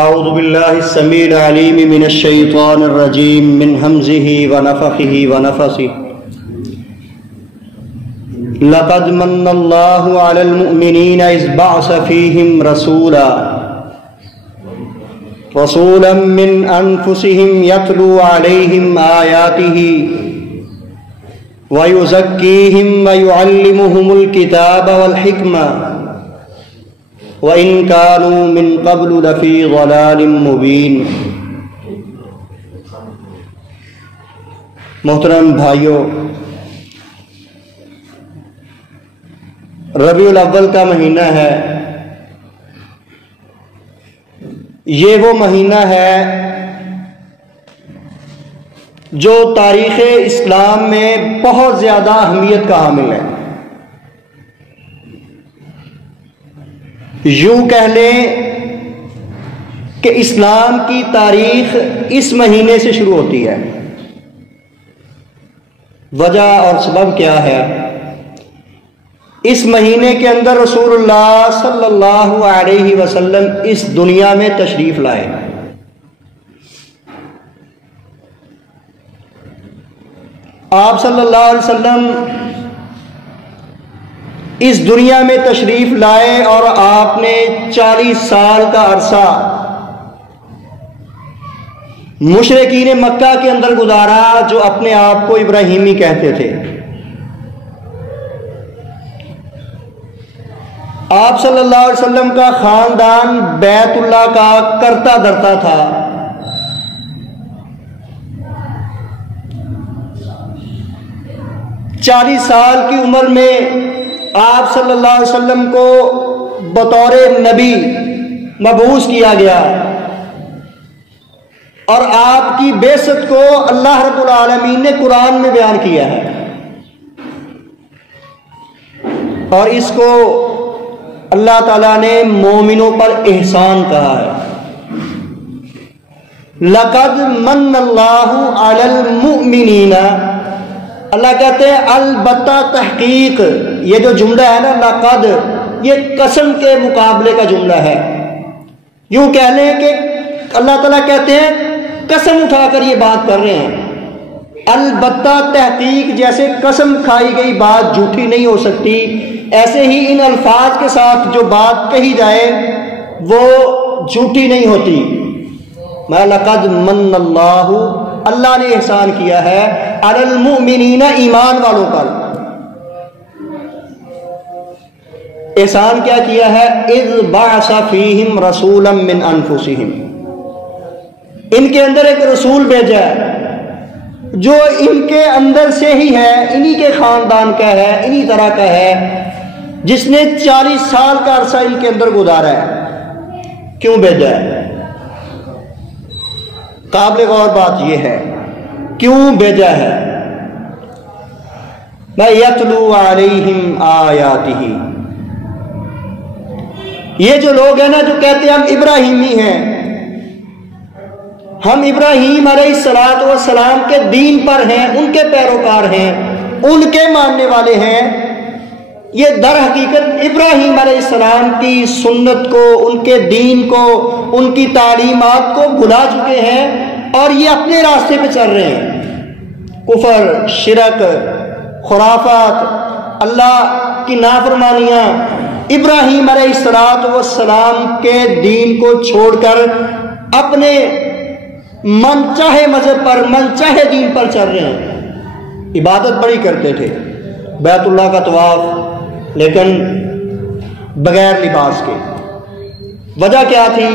اعوذ باللہ السمیع العلیم من الشیطان الرجیم من ہمزہ ونفخہ ونفثہ لقد من اللہ علی المؤمنین اذ بعث فیہم رسولا من انفسہم یتلو علیہم آیاتہ ویزکیہم ویعلمہم الکتاب والحکمہ وَإِن كَانُوا مِن قَبْلُ لَفِي ضَلَالٍ مُبِينٍ۔ محترم بھائیوں، ربیع الاول کا مہینہ ہے۔ یہ وہ مہینہ ہے جو تاریخ اسلام میں بہت زیادہ اہمیت کا حامل ہے۔ یوں کہہ لیں کہ اسلام کی تاریخ اس مہینے سے شروع ہوتی ہے۔ وجہ اور سبب کیا ہے؟ اس مہینے کے اندر رسول اللہ صلی اللہ علیہ وسلم اس دنیا میں تشریف لائے۔ آپ صلی اللہ علیہ وسلم اس دنیا میں تشریف لائے اور آپ نے 40 سال کا عرصہ مشرکین مکہ کے اندر گزارا، جو اپنے آپ کو ابراہیمی کہتے تھے۔ آپ صلی اللہ علیہ وسلم کا خاندان بیت اللہ کا کرتا دھرتا تھا۔ چالیس سال کی عمر میں آپ صلی اللہ علیہ وسلم کو بطور نبی مبعوث کیا گیا، اور آپ کی بعثت کو اللہ رب العالمین نے قرآن میں بیان کیا ہے، اور اس کو اللہ تعالیٰ نے مومنوں پر احسان کہا ہے۔ لقد من اللہ علی المؤمنین، اللہ کہتے ہیں البتہ تحقیق، یہ جو جملہ ہے نا لقد، یہ قسم کے مقابلے کا جملہ ہے۔ یوں کہہ لیں کہ اللہ تعالیٰ کہتے ہیں قسم اٹھا کر یہ بات کر رہے ہیں۔ البتہ تحقیق، جیسے قسم کھائی گئی بات جھوٹی نہیں ہو سکتی، ایسے ہی ان الفاظ کے ساتھ جو بات کہی جائے وہ جھوٹی نہیں ہوتی۔ لقد من اللہ، اللہ نے احسان کیا ہے علی المؤمنین، ایمان والوں پر۔ احسان کیا کیا ہے؟ اذ بعث فیہم رسولا من انفسہم، ان کے اندر ایک رسول بھیجا ہے جو ان کے اندر سے ہی ہے، انہی کے خاندان کا ہے، انہی طرح کا ہے، جس نے 40 سال کا عرصہ ان کے اندر گزارا ہے۔ کیوں بھیجا ہے؟ قابل غور بات یہ ہے، کیوں بھیجا ہے؟ یتلو علیہم آیاتہ، یہ جو لوگ ہیں نا جو کہتے ہیں ہم ابراہیمی ہیں، ہم ابراہیم علیہ السلام کے دین پر ہیں، ان کے پیروکار ہیں، ان کے ماننے والے ہیں، یہ در حقیقت ابراہیم علیہ السلام کی سنت کو، ان کے دین کو، ان کی تعلیمات کو بھلا چکے ہیں، اور یہ اپنے راستے پہ چل رہے ہیں۔ کفر، شرک، خرافات، اللہ کی نافرمانیاں، ابراہیم علیہ السلام کے دین کو چھوڑ کر اپنے من چاہے مذہب پر، من چاہے دین پر چل رہے ہیں۔ عبادت بڑی کرتے تھے، بیت اللہ کا طواف، لیکن بغیر لباس کے۔ وجہ کیا تھی؟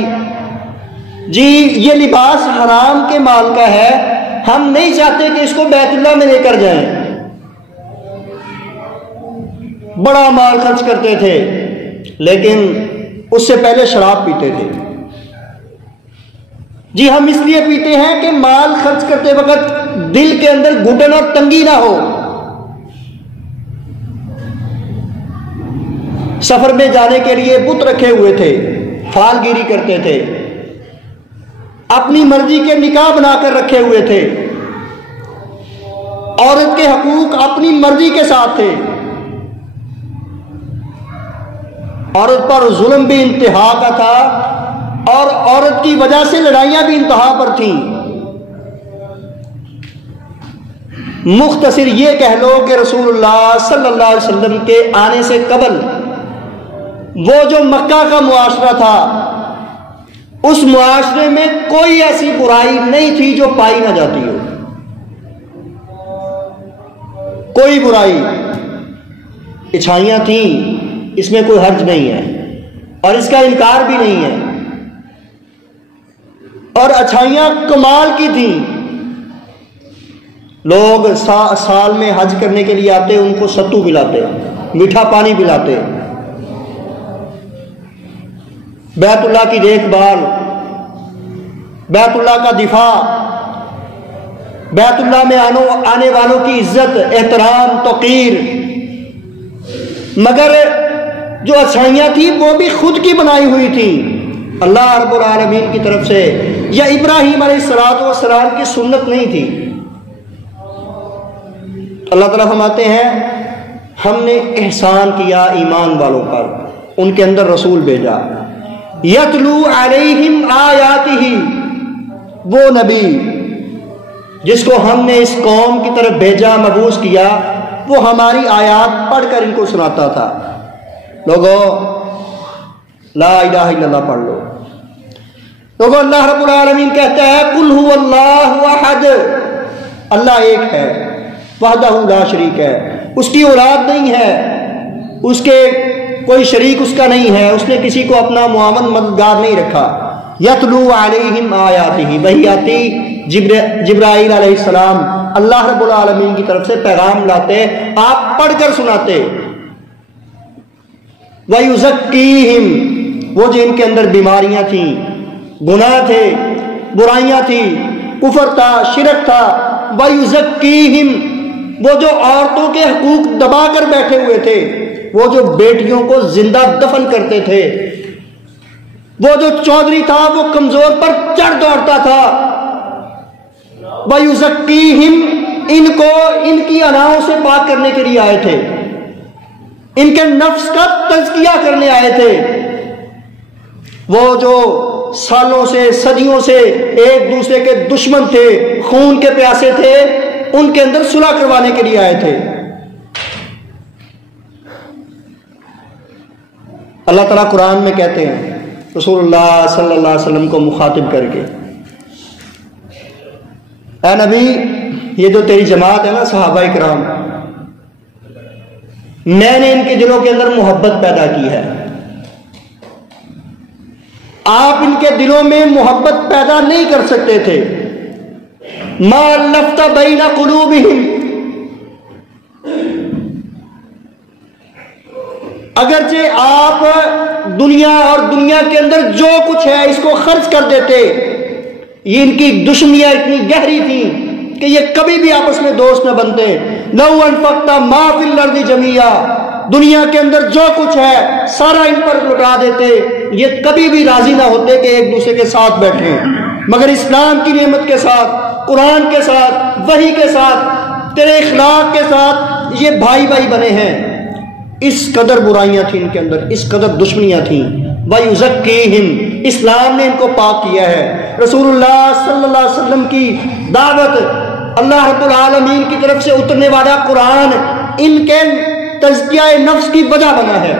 جی یہ لباس حرام کے مال کا ہے، ہم نہیں چاہتے کہ اس کو بیت اللہ میں لے کر جائیں۔ بڑا مال خرچ کرتے تھے، لیکن اس سے پہلے شراب پیتے تھے۔ جی ہم اس لیے پیتے ہیں کہ مال خرچ کرتے وقت دل کے اندر گھٹن اور تنگی نہ ہو۔ سفر میں جانے کے لیے بت رکھے ہوئے تھے، فال گیری کرتے تھے، اپنی مرضی کے نکاح بنا کر رکھے ہوئے تھے، عورت کے حقوق اپنی مرضی کے ساتھ تھے، عورت پر ظلم بھی انتہا کا تھا، اور عورت کی وجہ سے لڑائیاں بھی انتہا پر تھیں۔ مختصر یہ کہہ لو کہ رسول اللہ صلی اللہ علیہ وسلم کے آنے سے قبل وہ جو مکہ کا معاشرہ تھا، اس معاشرے میں کوئی ایسی برائی نہیں تھی جو پائی نہ جاتی ہو، کوئی برائی۔ اچھائیاں تھیں، اس میں کوئی حرج نہیں ہے اور اس کا انکار بھی نہیں ہے، اور اچھائیاں کمال کی تھیں۔ لوگ سال میں حج کرنے کے لیے آتے، ان کو ستو پلاتے، میٹھا پانی پلاتے، بیت اللہ کی دیکھ بھال، بیت اللہ کا دفاع، بیت اللہ میں آنے والوں کی عزت، احترام، توقیر۔ مگر جو اچھائیاں تھیں وہ بھی خود کی بنائی ہوئی تھیں، اللہ رب العالمین کی طرف سے، یا ابراہیم علیہ السلام کی سنت نہیں تھی۔ اللہ تعالیٰ فرماتے ہیں ہم نے احسان کیا ایمان والوں پر، ان کے اندر رسول بھیجا، یتلو علیہم آیاتہ، وہ نبی جس کو ہم نے اس قوم کی طرف بھیجا، مبعوث کیا، وہ ہماری آیات پڑھ کر ان کو سناتا تھا۔ لوگوں لا الہ الا اللہ پڑھ لو۔ لوگوں اللہ رب العالمین کہتا ہے قل هو اللہ احد، اللہ ایک ہے، وحدہ لا شریک ہے، اس کی اولاد نہیں ہے، اس کے کوئی شریک اس کا نہیں ہے، اس نے کسی کو اپنا معاون مددگار نہیں رکھا۔ یتلو علیہم آیاتہ، وہی آتی جبرائیل علیہ السلام اللہ رب العالمین کی طرف سے پیغام لاتے، آپ پڑھ کر سناتے۔ وَيُزَكِّيهِمْ، وہ جن کے اندر بیماریاں تھیں، گناہ تھے، برائیاں تھیں، کفر تھا، شرک تھا۔ وَيُزَكِّيهِمْ، وہ جو عورتوں کے حقوق دبا کر بیٹھے ہوئے تھے، وہ جو بیٹیوں کو زندہ دفن کرتے تھے، وہ جو چودھری تھا وہ کمزور پر چڑھ دوڑتا تھا۔ وَيُزَكِّيهِمْ، ان کو ان کی اناؤں سے پاک کرنے کے لیے آئے تھے، ان کے نفس کا تزکیہ کرنے آئے تھے۔ وہ جو سالوں سے، صدیوں سے ایک دوسرے کے دشمن تھے، خون کے پیاسے تھے، ان کے اندر صلح کروانے کے لیے آئے تھے۔ اللہ تعالیٰ قرآن میں کہتے ہیں رسول اللہ صلی اللہ علیہ وسلم کو مخاطب کر کے، اے نبی، یہ جو تیری جماعت ہے نا صحابہ کرام، میں نے ان کے دلوں کے اندر محبت پیدا کی ہے، آپ ان کے دلوں میں محبت پیدا نہیں کر سکتے تھے۔ ما الفت بین قلوبہم، اگرچہ آپ دنیا اور دنیا کے اندر جو کچھ ہے اس کو خرچ کر دیتے، یہ ان کی دشمنیاں اتنی گہری تھیں کہ یہ کبھی بھی آپس میں دوست نہ بنتے۔ لو انفقت ما فی الارض جميعا، دنیا کے اندر جو کچھ ہے سارا ان پر لٹا دیتے، یہ کبھی بھی راضی نہ ہوتے کہ ایک دوسرے کے ساتھ بیٹھیں، مگر اسلام کی نعمت کے ساتھ، قرآن کے ساتھ، وحی کے ساتھ، تیرے اخلاق کے ساتھ یہ بھائی بھائی بنے ہیں۔ اس قدر برائیاں تھیں ان کے اندر، اس قدر دشمنیاں تھیں۔ وَيُزَكِّيهِمْ، اسلام نے ان کو پاک کیا ہے۔ رسول اللہ صلی اللہ علیہ وسلم کی دعوت، اللہ رب العالمین کی طرف سے اترنے والا قرآن ان کے تزکیہ نفس کی وجہ بنا ہے۔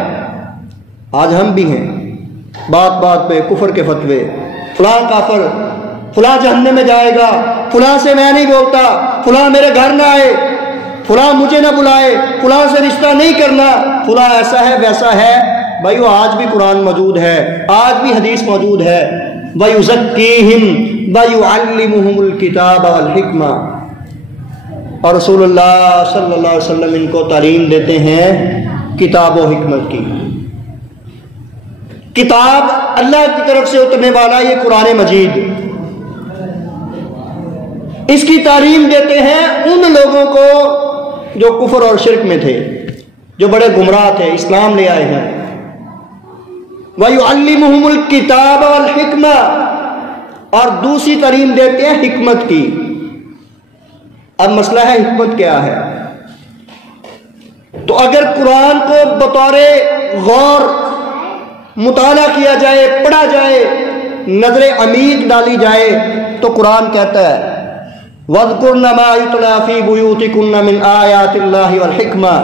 آج ہم بھی ہیں بات بات پہ کفر کے فتوے، فلاں کافر، فلاں جہنم میں جائے گا، فلاں سے میں نہیں بولتا، فلاں میرے گھر نہ آئے، فلاں مجھے نہ بلائے، فلاں سے رشتہ نہیں کرنا، فلاں ایسا ہے ویسا ہے۔ بھائی وہ آج بھی قرآن موجود ہے، آج بھی حدیث موجود ہے۔ وَيُزَكِّيهِمْ وَيُعَلِّمُهُمُ الْكِتَابَ وَالْحِكْمَةَ، اور رسول اللہ صلی اللہ علیہ وسلم ان کو تعلیم دیتے ہیں کتاب و حکمت کی۔ کتاب اللہ کی طرف سے اترنے والا یہ قرآن مجید، اس کی تعلیم دیتے ہیں ان لوگوں کو جو کفر اور شرک میں تھے، جو بڑے گمراہ تھے، اسلام لے آئے ہیں۔ وَيُعَلِّمُهُمُ الْكِتَابَ وَالْحِكْمَةَ، اور دوسری تعلیم دیتے ہیں حکمت کی۔ اب مسئلہ ہے حکمت کیا ہے؟ تو اگر قرآن کو بطور غور مطالعہ کیا جائے، پڑھا جائے، نظر عمیق ڈالی جائے تو قرآن کہتا ہے وَاذْكُرْنَ مَا يُتْلَى فِي بُيُوتِكُنَّ مِنْ آيَاتِ اللَّهِ وَالْحِكْمَةِ،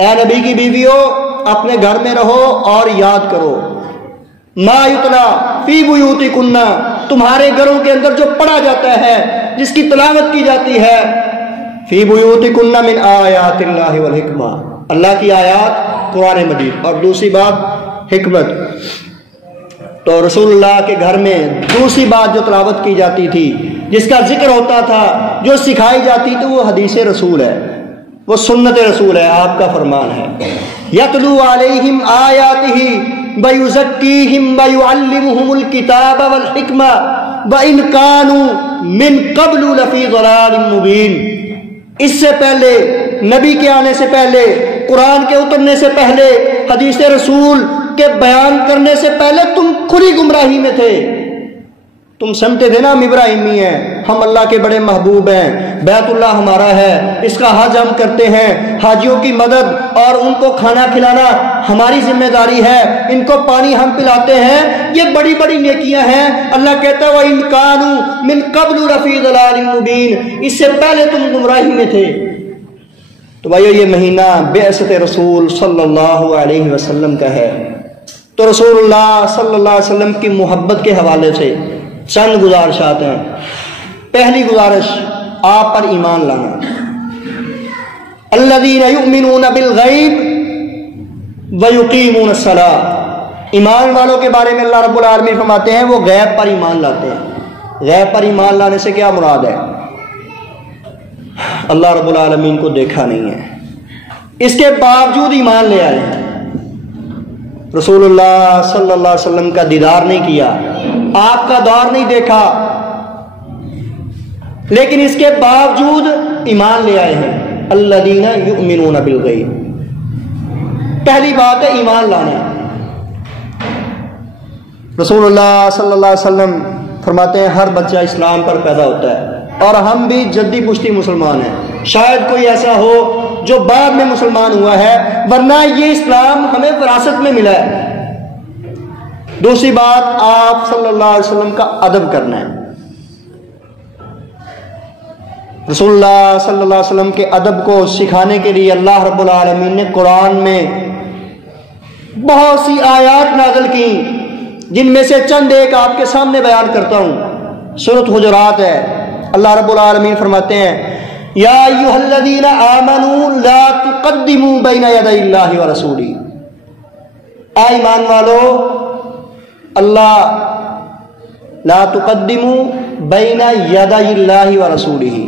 اے نبی کی بیویو اپنے گھر میں رہو اور یاد کرو ما یتلا فی بیوتکن، تمہارے گھروں کے اندر جو پڑھا جاتا ہے، جس کی تلاوت کی جاتی ہے، فی بیوتکن من آیات اللہ والحکمہ، اللہ کی آیات قرآن مجید، اور دوسری بات حکمت۔ تو رسول اللہ کے گھر میں دوسری بات جو تلاوت کی جاتی تھی، جس کا ذکر ہوتا تھا، جو سکھائی جاتی تھی، وہ حدیث رسول ہے، وہ سنت رسول ہے، آپ کا فرمان ہے یتلو علیہم آیاتہ وَيُزَكِّيهِمْ وَيُعَلِّمُهُمُ الْكِتَابَ وَالْحِكْمَةَ وَإِنْ كَانُوا مِنْ قَبْلُ لَفِي ضَلَالٍ مُبِينٍ۔ اس سے پہلے، نبی کے آنے سے پہلے، قرآن کے اترنے سے پہلے، حدیث رسول کے بیان کرنے سے پہلے تم کھلی گمراہی میں تھے۔ تم سمجھتے تھے نا ہم ابراہیمی ہیں، ہم اللہ کے بڑے محبوب ہیں، بیت اللہ ہمارا ہے، اس کا حج ہم کرتے ہیں، حاجیوں کی مدد اور ان کو کھانا کھلانا ہماری ذمہ داری ہے، ان کو پانی ہم پلاتے ہیں، یہ بڑی بڑی نیکیاں ہیں۔ اللہ کہتا ہے وَإِنْ كَانُوا مِنْ قَبْلُ لَفِي ضَلَالٍ مُبِينٍ، اس سے پہلے تم گمراہی میں تھے۔ تو بھائیو یہ مہینہ بعثت رسول صلی اللہ علیہ وسلم کا ہے، تو رسول اللہ صلی اللہ علیہ وسلم کی محبت کے حوالے سے چند گزارشات ہیں۔ پہلی گزارش، آپ پر ایمان لانا۔ الذین یؤمنون بالغیب ویقیمون الصلاۃ، ایمان والوں کے بارے میں اللہ رب العالمین فرماتے ہیں وہ غیب پر ایمان لاتے ہیں۔ غیب پر ایمان لانے سے کیا مراد ہے؟ اللہ رب العالمین کو دیکھا نہیں ہے، اس کے باوجود ایمان لے آئے ہیں۔ رسول اللہ صلی اللہ علیہ وسلم کا دیدار نہیں کیا، آپ کا دور نہیں دیکھا، لیکن اس کے باوجود ایمان لے آئے ہیں۔ الذین یؤمنون بالغیب، پہلی بات ہے ایمان لانا۔ رسول اللہ صلی اللہ علیہ وسلم فرماتے ہیں ہر بچہ اسلام پر پیدا ہوتا ہے، اور ہم بھی جدی پشتی مسلمان ہیں، شاید کوئی ایسا ہو جو بعد میں مسلمان ہوا ہے، ورنہ یہ اسلام ہمیں وراثت میں ملا ہے۔ دوسری بات، آپ صلی اللہ علیہ وسلم کا ادب کرنا ہے۔ رسول اللہ صلی اللہ علیہ وسلم کے ادب کو سکھانے کے لیے اللہ رب العالمین نے قرآن میں بہت سی آیات نازل کی، جن میں سے چند ایک آپ کے سامنے بیان کرتا ہوں۔ سورۃ حجرات ہے، اللہ رب العالمین فرماتے ہیں یا ایھا الذین آمنوا لا تقدموا بین یدی اللہ ورسولہ، اے ایمان والو، اللہ لا تقدموا بین یدی اللہ ورسولہ،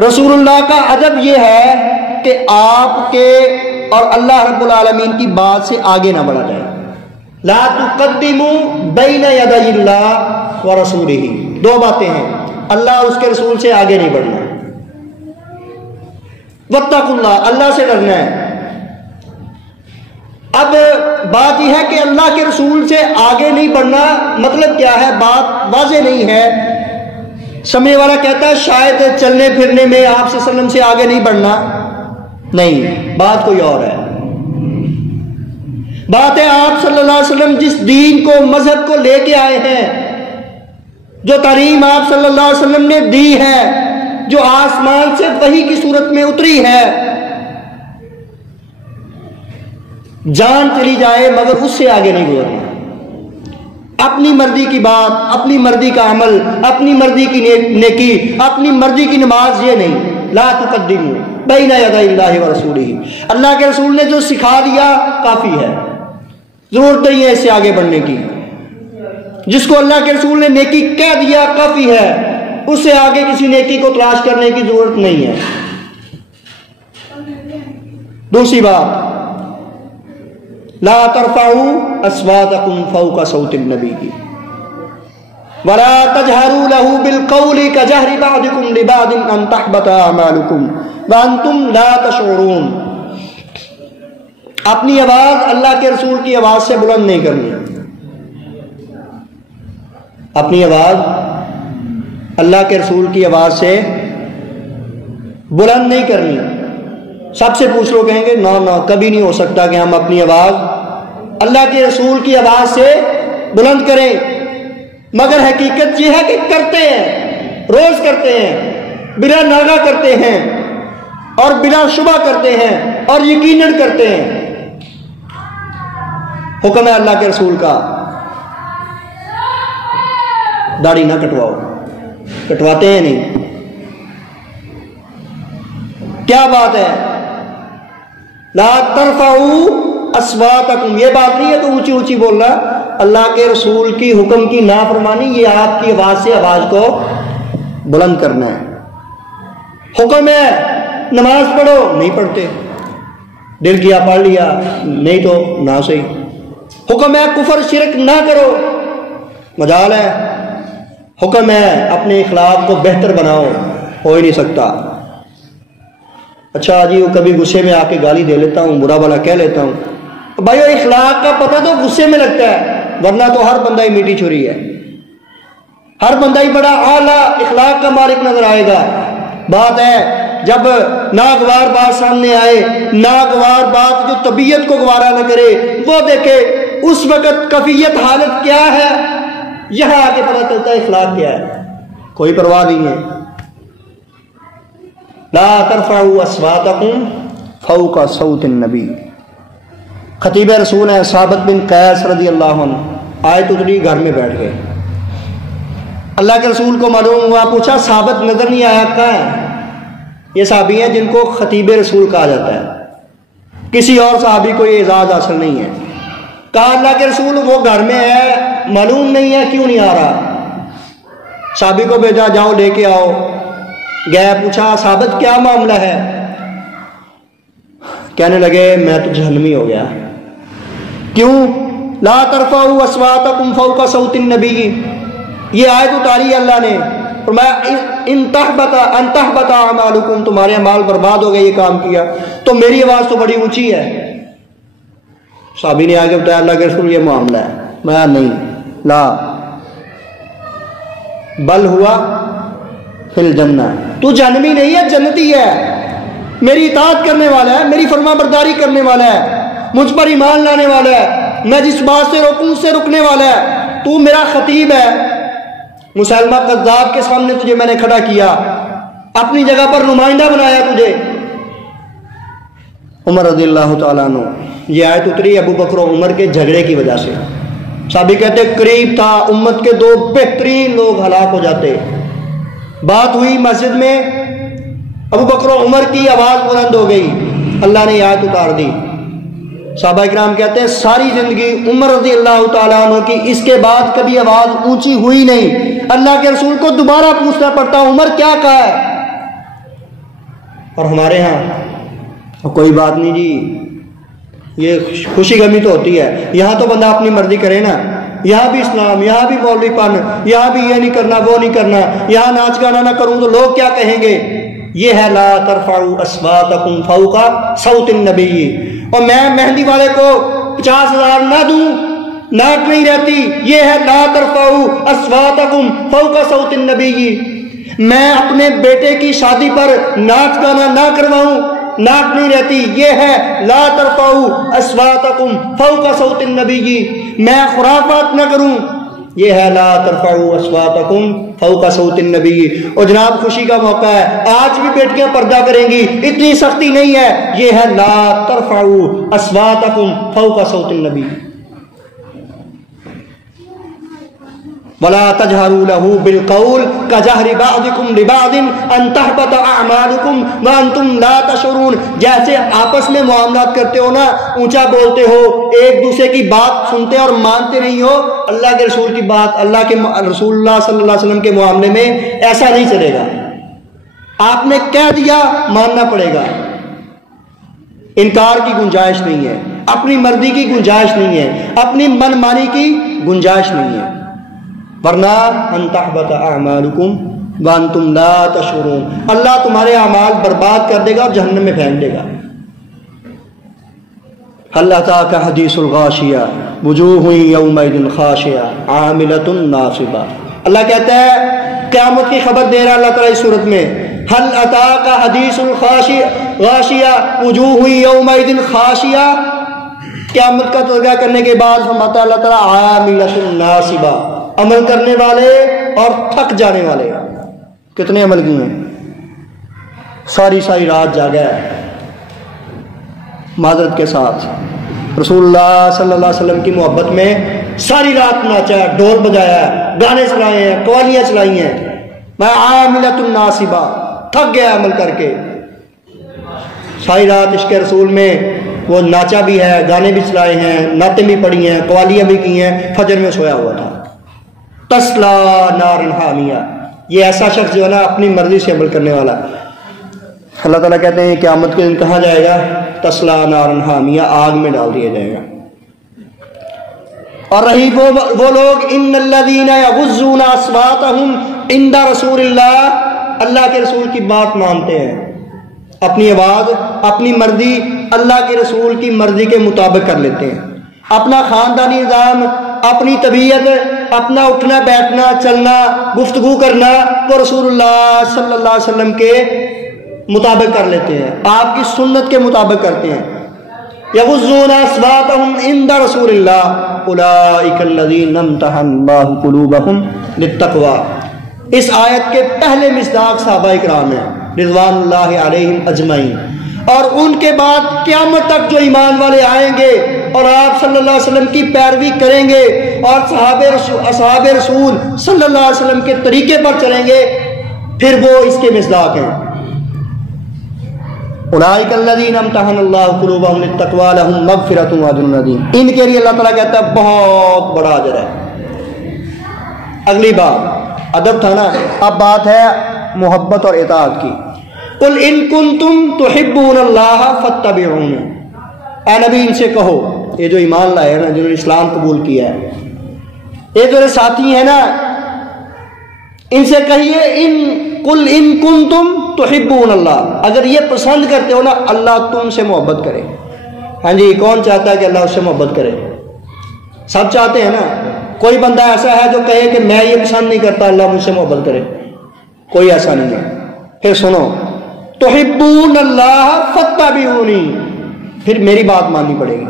رسول اللہ کا ادب یہ ہے کہ آپ کے اور اللہ رب العالمین کی بات سے آگے نہ بڑھا جائے۔ لا تقدموا بین یدی اللہ ورسولہ، دو باتیں ہیں، اللہ اور اس کے رسول سے آگے نہیں بڑھنا۔ واتقوا اللہ، اللہ سے ڈرنا ہے۔ اب بات یہ ہے کہ اللہ کے رسول سے آگے نہیں بڑھنا مطلب کیا ہے، بات واضح نہیں ہے۔ سمجھنے والا کہتا ہے شاید چلنے پھرنے میں آپ صلی اللہ علیہ وسلم سے آگے نہیں بڑھنا، نہیں، بات کوئی اور ہے۔ بات ہے آپ صلی اللہ علیہ وسلم جس دین کو، مذہب کو لے کے آئے ہیں، جو تعلیم آپ صلی اللہ علیہ وسلم نے دی ہے، جو آسمان سے وحی کی صورت میں اتری ہے، جان چلی جائے مگر اس سے آگے نہیں گزرنا۔ اپنی مرضی کی بات، اپنی مرضی کا عمل، اپنی مرضی کی نیکی، اپنی مرضی کی نماز، یہ نہیں۔ لا تقدموا بین یدی اللہ ورسولہ، اللہ کے رسول نے جو سکھا دیا کافی ہے، ضرورت نہیں ہے اس سے آگے بڑھنے کی۔ جس کو اللہ کے رسول نے نیکی کہہ دیا کافی ہے، اس سے آگے کسی نیکی کو تلاش کرنے کی ضرورت نہیں ہے۔ دوسری بات، لا ترفعوا اصواتکم فوق صوت النبی ولا تجہروا له بالقول کجہر بعضکم لبعض ان تحبط اعمالکم وانتم لا تشعرون، اپنی آواز اللہ کے رسول کی آواز سے بلند نہیں کرنی، اپنی آواز اللہ کے رسول کی آواز سے بلند نہیں کرنی۔ سب سے پوچھ لو، کہیں گے نہ کبھی نہیں ہو سکتا کہ ہم اپنی آواز اللہ کے رسول کی آواز سے بلند کریں۔ مگر حقیقت یہ ہے کہ کرتے ہیں، روز کرتے ہیں، بلا ناغہ کرتے ہیں اور بلا شبہ کرتے ہیں اور یقیناً کرتے ہیں۔ حکم ہے اللہ کے رسول کا، داڑھی نہ کٹواؤ، کٹواتے ہیں نہیں۔ کیا بات ہے؟ لا ترفعوا اصواتکم، یہ بات نہیں ہے کہ اونچی اونچی بولنا۔ اللہ کے رسول کی حکم کی نافرمانی، یہ آپ کی آواز سے آواز کو بلند کرنا ہے۔ حکم ہے نماز پڑھو، نہیں پڑھتے، دل کیا پڑھ لیا، نہیں تو نہ صحیح۔ حکم ہے کفر شرک نہ کرو، مجال ہے۔ حکم ہے اپنے اخلاق کو بہتر بناؤ، ہو ہی نہیں سکتا۔ اچھا جی، وہ کبھی غصے میں آ کے گالی دے لیتا ہوں، برا بھلا کہہ لیتا ہوں، بھائی اخلاق کا پتہ تو غصے میں لگتا ہے، ورنہ تو ہر بندہ ہی میٹھی چھری ہے، ہر بندہ ہی بڑا اعلیٰ اخلاق کا مالک نظر آئے گا۔ بات ہے جب ناگوار بات سامنے آئے، ناگوار بات جو طبیعت کو گوارا نہ کرے، وہ دیکھے اس وقت کیفیت حالت کیا ہے، یہاں آ کے پتہ چلتا ہے اخلاق کیا ہے۔ کوئی پرواہ نہیں ہے۔ لا ترفعوا اصواتکم فوق صوت النبی۔ خطیب رسول ہیں ثابت بن قیس رضی اللہ عنہ، آیت اتری، گھر میں بیٹھ گئے۔ اللہ کے رسول کو معلوم ہوا، پوچھا ثابت نظر نہیں آیا، کہاں ہے؟ یہ صحابی ہیں جن کو خطیب رسول کہا جاتا ہے، کسی اور صحابی کو یہ اعزاز حاصل نہیں ہے۔ کہا اللہ کے رسول وہ گھر میں ہے، معلوم نہیں ہے کیوں نہیں آ رہا۔ صحابی کو بھیجا، جاؤ لے کے آؤ۔ گئے، پوچھا ثابت کیا معاملہ ہے؟ کہنے لگے میں تو جہنمی ہو گیا۔ کیوں؟ لا ترفعوا اصواتکم فوق صوت النبی، یہ آیت اتاری اللہ نے، فرمایا ان تحبط اعمالکم، تمہارے اعمال برباد ہو گئے یہ کام کیا تو میری آواز تو بڑی اونچی ہے۔ صحابی نے آگے بتایا اللہ کے رسول یہ معاملہ ہے۔ میں نہیں، لا بل ہوا فی الجنہ، تو جہنمی نہیں ہے، جنتی ہے، میری اطاعت کرنے والا ہے، میری فرما برداری کرنے والا ہے، مجھ پر ایمان لانے والا ہے، میں جس بات سے روکوں اس سے رکنے والا ہے۔ تو میرا خطیب ہے، مسلمہ کذاب کے سامنے تجھے میں نے کھڑا کیا، اپنی جگہ پر نمائندہ بنایا تجھے۔ عمر رضی اللہ تعالیٰ عنہ، یہ آیت اتری ابو بکر و عمر کے جھگڑے کی وجہ سے۔ صحابی کہتے قریب تھا امت کے دو بہترین لوگ ہلاک ہو جاتے۔ بات ہوئی مسجد میں، ابو بکر و عمر کی آواز بلند ہو گئی، اللہ نے یہ آیت اتار دی۔ صحابہ کرام کہتے ہیں ساری زندگی عمر رضی اللہ تعالیٰ عنہ کی اس کے بعد کبھی آواز اونچی ہوئی نہیں۔ اللہ کے رسول کو دوبارہ پوچھنا پڑتا عمر کیا کہا ہے؟ اور ہمارے ہاں کوئی بات نہیں جی، یہ خوشی غمی تو ہوتی ہے، یہاں تو بندہ اپنی مرضی کرے نا، یہاں بھی اسلام، یہاں بھی مولوی پن، یہاں بھی یہ نہیں کرنا وہ نہیں کرنا، یہاں ناچ گانا نہ کروں تو لوگ کیا کہیں گے۔ یہ ہے لا ترفعوا اصواتکم فوق صوت النبی۔ اور میں مہندی والے کو 50,000 نہ دوں، ناک نہیں رہتی، یہ ہے لا ترفعوا اصواتکم فوق صوت النبی۔ میں اپنے بیٹے کی شادی پر ناچ گانا نہ کرواؤں، ناک نہیں رہتی، یہ ہے لا ترفعوا اصواتکم فوق صوت النبی۔ میں خرافات نہ کروں، یہ ہے لا ترفعوا اصواتکم فوق صوت النبی۔ اور جناب خوشی کا موقع ہے، آج بھی بیٹیاں پردہ کریں گی، اتنی سختی نہیں ہے، یہ ہے لا ترفعوا اصواتکم فوق صوت النبی۔ ولا تجهروا له بالقول كجهر بعضكم لبعض ان تحبط اعمالكم وانتم لا تشعرون۔ جیسے آپس میں معاملات کرتے ہو نا، اونچا بولتے ہو، ایک دوسرے کی بات سنتے اور مانتے نہیں ہو، اللہ کے رسول کی بات، اللہ کے رسول اللہ صلی اللہ علیہ وسلم کے معاملے میں ایسا نہیں چلے گا۔ آپ نے کہہ دیا ماننا پڑے گا، انکار کی گنجائش نہیں ہے، اپنی مرضی کی گنجائش نہیں ہے، اپنی من مانی کی گنجائش نہیں ہے، ورنہ ان تحبط اعمالکم وانتم لا تشعرون، اللہ تمہارے اعمال برباد کر دے گا اور جہنم میں پھینک دے گا۔ هل اتاک حدیث الغاشیہ وجوہ یومئذ خاشعہ عاملۃ ناصبہ۔ اللہ کہتا ہے قیامت کی خبر دے رہا اللہ تعالیٰ اس صورت میں، هل اتاک حدیث الغاشیہ وجوہ یومئذ خاشعہ۔ قیامت کا تذکرہ کرنے کے بعد فرماتا ہے اللہ تعالیٰ عاملۃ ناصبہ، عمل کرنے والے اور تھک جانے والے. کتنے عمل کیے ہیں؟ ساری رات جاگا ہے معذرت کے ساتھ. رسول اللہ صلی اللہ علیہ وسلم کی محبت میں ساری رات ناچا ہے، ڈھول بجایا ہے، گانے چلائے ہیں، قوالیاں چلائی ہیں. میں عاملۃ ناصبہ، تھک گیا عمل کر کے. ساری رات عشق رسول میں وہ ناچا بھی ہے، گانے بھی چلائے ہیں، نعتیں بھی پڑھی ہیں، قوالیاں بھی کی ہیں، فجر میں سویا ہوا تھا. تسلا نارن حامیہ، یہ ایسا شخص جو ہے نا اپنی مرضی سے عمل کرنے والا. اللہ تعالیٰ کہتے ہیں قیامت کے دن کہا جائے گا تسلا نارن حامیہ، آگ میں ڈال دیا جائے گا. اور رہی وہ لوگ ان الذین یغضون اصواتهم عند رسول اللہ، اللہ کے رسول کی بات مانتے ہیں، اپنی آواز اپنی مرضی اللہ کے رسول کی مرضی کے مطابق کر لیتے ہیں. اپنا خاندانی نظام، اپنی طبیعت، اپنا اٹھنا بیٹھنا چلنا گفتگو کرنا وہ رسول اللہ صلی اللہ علیہ وسلم کے مطابق کر لیتے ہیں، آپ کی سنت کے مطابق کرتے ہیں. یغضون اصواتهم عند رسول اللہ اولئک الذین امتحن اللہ قلوبهم للتقوی. اس آیت کے پہلے مصداق صحابہ کرام ہیں رضوان اللہ علیہم اجمعین، اور ان کے بعد قیامت تک جو ایمان والے آئیں گے اور آپ صلی اللہ علیہ وسلم کی پیروی کریں گے اور اصحاب رسول صلی اللہ علیہ وسلم کے طریقے پر چلیں گے، پھر وہ اس کے مصداق ہیں. اولئک الذین امتحن اللہ قلوبهم للتقوی لهم مغفرۃ واجر عظیم. ان کے لیے اللہ تعالیٰ کہتا ہے بہت بڑا اجر ہے. اگلی بات ادب تھا نا، اب بات ہے محبت اور اطاعت کی. قل ان کنتم تحبون اللہ فاتبعونی، اے نبی ان سے کہو، یہ جو ایمان لائے ہیں نا، جنہوں نے اسلام قبول کیا ہے، یہ جو ساتھی ہیں نا، ان سے کہیے قل ان کنتم تحبون اللہ، اگر یہ پسند کرتے ہو نا اللہ تم سے محبت کرے. ہاں جی، کون چاہتا ہے کہ اللہ اس سے محبت کرے؟ سب چاہتے ہیں نا. کوئی بندہ ایسا ہے جو کہے کہ میں یہ پسند نہیں کرتا اللہ مجھ سے محبت کرے؟ کوئی ایسا نہیں ہے. پھر سنو، تحبون اللہ فاتبعونی، پھر میری بات ماننی پڑے گی.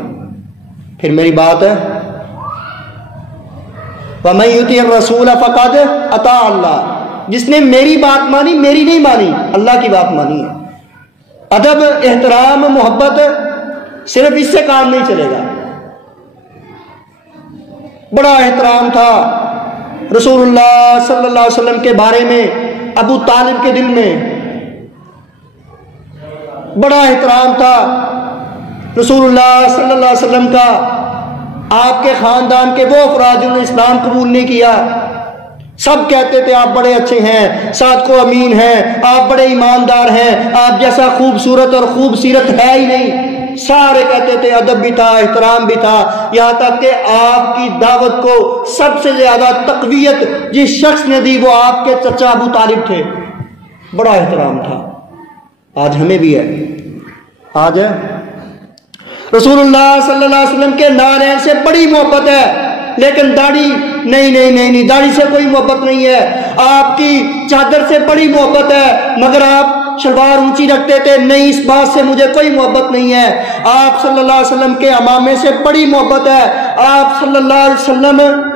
پھر میری بات ہے وَمَن يُطِعِ الرَّسُولَ فَقَدْ أَطَاعَ اللَّهَ، جس نے میری بات مانی، میری نہیں مانی، اللہ کی بات مانی ہے. ادب، احترام، محبت صرف اس سے کام نہیں چلے گا. بڑا احترام تھا رسول اللہ صلی اللہ علیہ وسلم کے بارے میں ابو طالب کے دل میں، بڑا احترام تھا رسول اللہ صلی اللہ علیہ وسلم کا آپ کے خاندان کے وہ افراد جنہوں نے اسلام قبول نہیں کیا. سب کہتے تھے آپ بڑے اچھے ہیں، ساتھ کو امین ہیں، آپ بڑے ایماندار ہیں، آپ جیسا خوبصورت اور خوب سیرت ہے ہی نہیں. سارے کہتے تھے. ادب بھی تھا، احترام بھی تھا، یہاں تک کہ آپ کی دعوت کو سب سے زیادہ تقویت جس شخص نے دی وہ آپ کے چچا ابو طالب تھے. بڑا احترام تھا. آج ہمیں بھی ہے. آج رسول اللہ صلی اللہ علیہ وسلم کے نارین سے بڑی محبت ہے، لیکن داڑھی نہیں، داڑھی سے کوئی محبت نہیں ہے. آپ کی چادر سے بڑی محبت ہے، مگر آپ شلوار اونچی رکھتے تھے، نہیں، اس بات سے مجھے کوئی محبت نہیں ہے. آپ صلی اللہ علیہ وسلم کے امامے سے بڑی محبت ہے. آپ صلی اللہ علیہ وسلم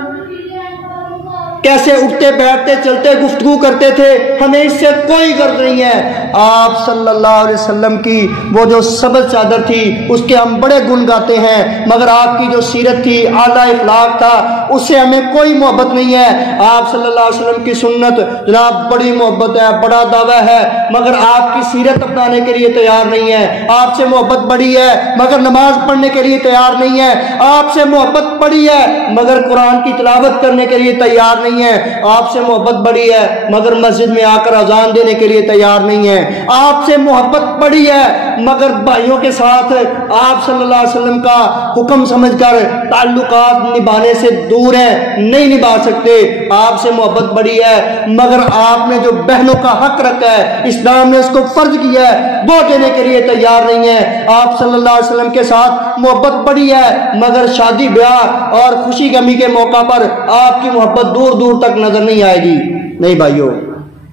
کیسے اٹھتے بیٹھتے چلتے گفتگو کرتے تھے، ہمیں اس سے کوئی غرض نہیں ہے. آپ صلی اللہ علیہ وسلم کی وہ جو سبز چادر تھی اس کے ہم بڑے گن گاتے ہیں، مگر آپ کی جو سیرت تھی، اعلیٰ اخلاق تھا، اس سے ہمیں کوئی محبت نہیں ہے. آپ صلی اللہ علیہ وسلم کی سنت جناب بڑی محبت ہے، بڑا دعویٰ ہے، مگر آپ کی سیرت اپنانے کے لیے تیار نہیں ہے. آپ سے محبت بڑی ہے مگر نماز پڑھنے کے لیے تیار نہیں ہے. آپ سے محبت بڑی ہے مگر قرآن کی تلاوت کرنے کے لیے تیار نہیں ہے. آپ سے محبت بڑی ہے مگر مسجد میں آ کر اذان دینے کے لیے تیار نہیں ہے. آپ سے محبت بڑی ہے مگر بھائیوں کے ساتھ آپ صلی اللہ علیہ وسلم کا حکم سمجھ کر تعلقات نبھانے سے دور ہیں، نہیں نبھا سکتے. آپ سے محبت بڑی ہے مگر آپ نے جو بہنوں کا حق رکھا ہے، اسلام نے اس کو فرض کیا ہے، وہ دینے کے لیے تیار نہیں ہے. آپ صلی اللہ علیہ وسلم کے ساتھ محبت بڑی ہے مگر شادی بیاہ اور خوشی غمی کے موقع پر آپ کی محبت دور دور تک نظر نہیں آئے گی. نہیں بھائیو،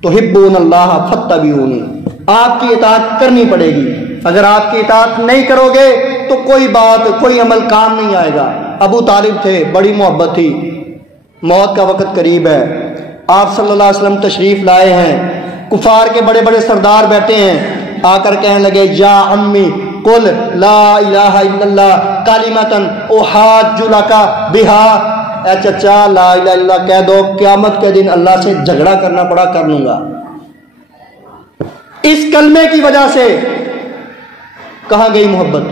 تحبون اللہ فاتبعونی، آپ کی اطاعت کرنی پڑے گی. اگر آپ کی اطاعت نہیں کرو گے تو کوئی بات، کوئی عمل کام نہیں آئے گا. ابو طالب تھے، بڑی محبت تھی. موت کا وقت قریب ہے، آپ صلی اللہ علیہ وسلم تشریف لائے ہیں، کفار کے بڑے بڑے سردار بیٹھے ہیں، آ کر کہنے لگے یا امی قل لا الہ الا اللہ کلمۃ احاج لک بہا، اے چچا لا الہ الا اللہ کہہ دو، قیامت کے دن اللہ سے جھگڑا کرنا پڑا کر لوں گا۔ اس کلمے کی وجہ سے کہاں گئی محبت؟